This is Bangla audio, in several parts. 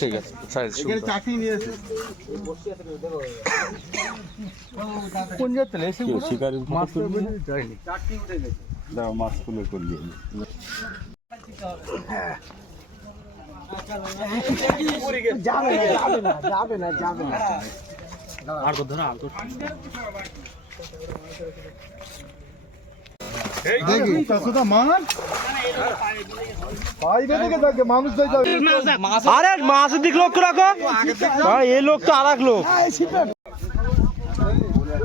ঠিক আছে কোন যাত্রা মাছ মাছ তুলে করলি? আর কত ধরা আর কত দেখি চাষটা মান পাইবে দেখে থাকে মানুষ যাই যাবে আরে মাছের দিক লক্ষ্য রাখো। এই লোক তো আর এক লোক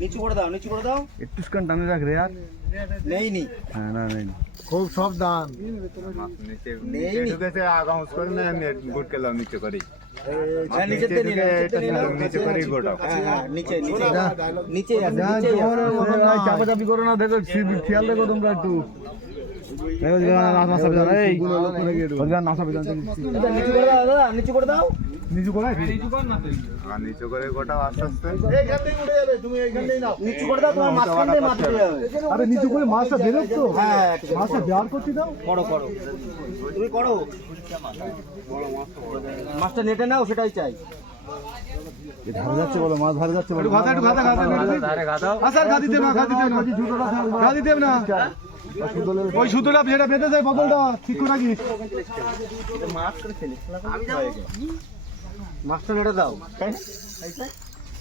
নিচু করে দাও নিচু করে দাও একটু স্কান টানে রাখ রে আর নেই নি হ্যাঁ না নেই খুব সাবধান নেই নি করে বুট কেলাম নিচে করি হ্যাঁ নিচেতে নি নিচেতে নি নিচে করে হ্যাঁ হ্যাঁ নিচে নিচে নিচে নিচে আছে চাপাচাপি করো না দেখো খেয়াল দেখো তোমরা একটু আচ্ছা, নিচু করে দাও দাদা নিচু করে দাও নিচু করে নিচু করে গোটাও আস্তে আস্তে। নিচু করে দাও তোমার মাঝখান দিয়ে মাছ চলে যাবে। আরে নিচু করে মাছটা বেরোক তো। হ্যাঁ ঠিক মাছটা বের করতে দাও। করো করো। তুমি করো। মাছটা নেটে নাও সেটাই চাই। ধারে যাচ্ছে বলো মাছ ধারে যাচ্ছে বলো। ঘাতা একটু ঘাতা ঘাতা ধারে ঘাতাও আসার ঘাতি দেব না ঘাতি দেব না। ঘাতি দেব না। ওই সুতোটা যেটা বেঁধে যায় বদলটা ঠিক করে রাখিস। মাছটা নেটে দাও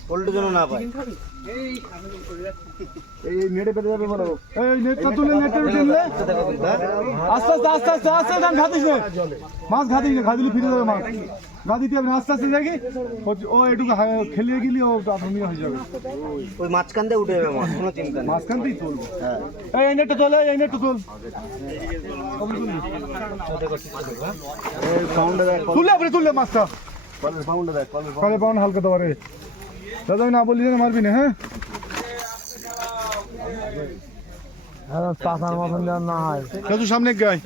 পোল্টের জন্য না পাই এই নেটে বেঁধে যাবে বলো এই নেটটা তুলে নেটটা তুললে আস্তে আস্তে আস্তে আস্তে আস্তে আস্তে ঘাতিস না মাছ ঘাতিস না ঘাতিলে ফিরে যাবে মাছ ঘাতিতে আপনি আস্তে আস্তে যাকি ও এটুকু খেলিয়ে গেলি ও আপনি হয়ে যাবে ওই মাঝখান দিয়ে উঠে যাবে মাছ কোনো চিন্তা নেই মাঝখান তুলবে এই এই নেটটা তোলে এই নেটটা তুল আপনি তুললে মাছটা কলে পাউন্ড হালকা দেওয়া রে দাদা আমি না বললি যেন মারবি না হ্যাঁ? দাদু সামনে গাই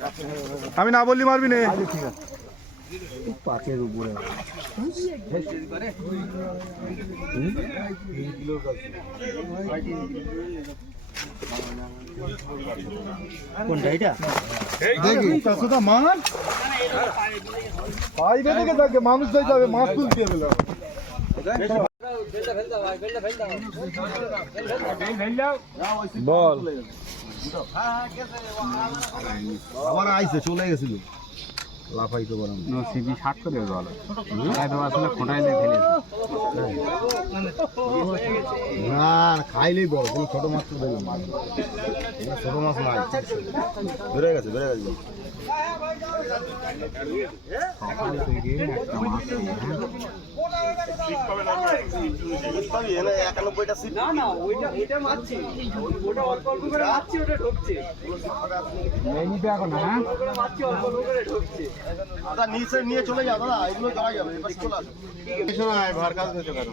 আমি না বললি মারবি না। কোনটা এটা দেখি। চাষটা মাছ পাইবে থেকে থাকে মানুষ যাই যাবে মাছ তুলতে হবে বল। আবার আইসে চলে গেছিল। লাফাইতে পারাম সিবি ষাট করে জল তো আসলে খোঁটাই দিয়ে ফেলে না খাইলেই বড় কোনো ছোট মাছ তো দেবে না। ছোট মাছ নাই। বেড়ে গেছে বেড়ে গেছে। একানব্বইটা সিট না না ওইটা ওইটা মারছি ওটা অল্প অল্প করে মারছি ওটা ঢুকছে। মারছি অল্প অল্প করে ঢুকছে দাদা নিচে নিয়ে চলে যাও দাদা এগুলো যাওয়া যাবে এবার চলে আসো। ভার কাজ নিতে পারো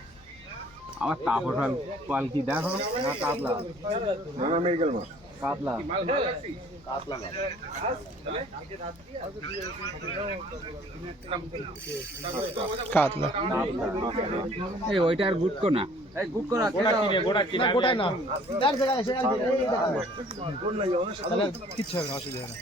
আমার তাপস পালকি দেখো না কাতলা। না মেডিকেল মাছ কাতলা। কাতলা। এই ওইটা আর গুটকো না। না না। কিচ্ছু হবে না অসুবিধা নেই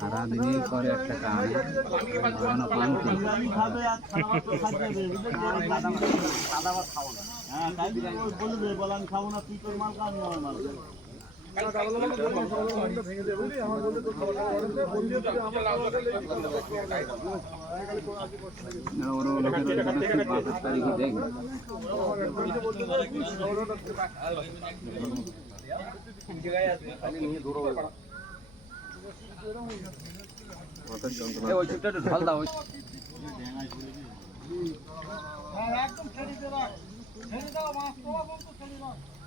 সারাদিনই করে একটা কাজ ঘন পান্তি ওরা লোকের ওখানে পাঁচ তারিখে দেখবে ওই চুপটা একটু ঢাল দাও হাত নিয়ে সমস্যা পড়ে যাবে বুঝলি শালা। এ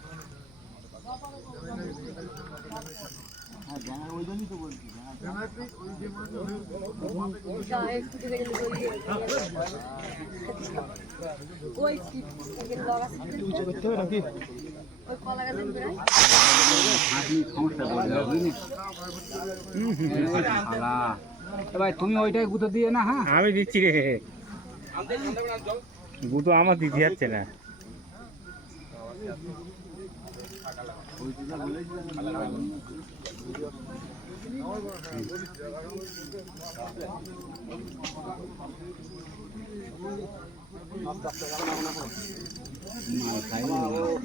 ভাই, তুমি ওইটাই গুঁতো দিয়ে না হ্যাঁ? আমি দিচ্ছি রে। গুতো আমার দিতে যাচ্ছে না।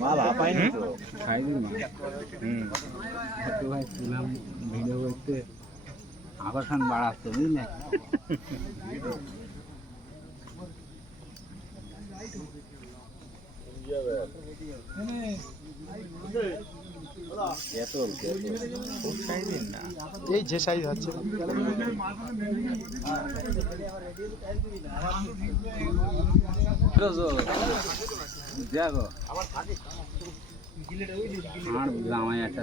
মাল খাই খাই দিন মাল হুম। তো ভাই শুনলাম ভিডিও করতে আকর্ষণ বাড়াচ্ছে বুঝলে এই যে সাইজ আছে। দেখো আর জামাই একটা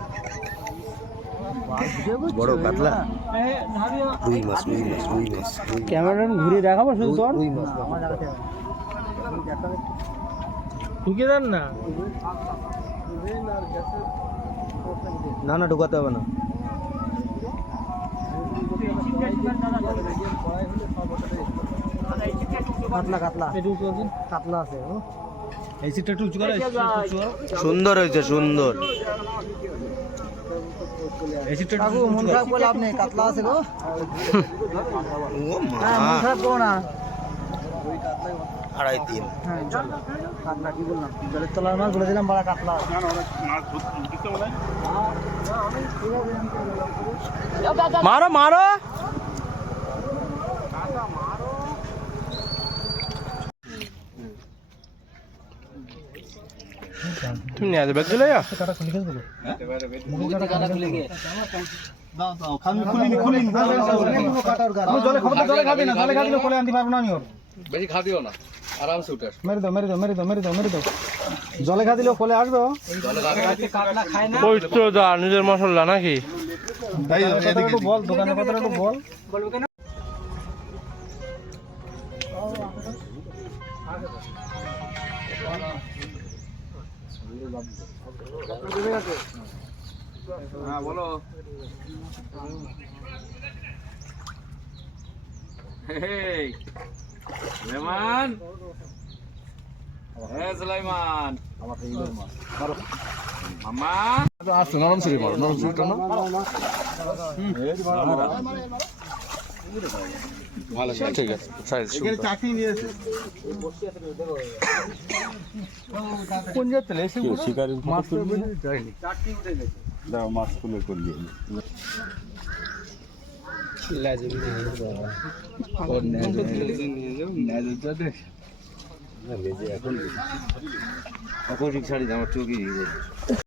বড় কাতলা রুই মাছ রুই মাছ রুই মাছ ক্যামেরা ঘুরে দেখাবো শুধু তোর? রুই মাছ ঢুকে দেন না। না না ঢোকাতে হবে না। সুন্দর হয়েছে সুন্দর। ও মা। আড়াই তিন। মারো মারো। তুমি নিয়ে আসবে চলে যা জলে খবর জলে খাবি না জলে খাবি কোলে আনতে পারব না আমি ওর। বেশি খা না আরামসে উঠে মেরে দাও মেরে দাও মেরে দাও মেরে দাও মেরে দাও। জলে খা দিলেও কোলে আসবে। পবিত্র দা নিজের মশলা নাকি? বল দোকানের কথা বল। হেই সুলাইমান হে সুলাইমান মামা ঠিক আছে সাইজ এখানে চাকরি নিয়েছে। কোন যাত্রা এসে মাছ ধরবে অপরিক শাড়ি আমার চোখে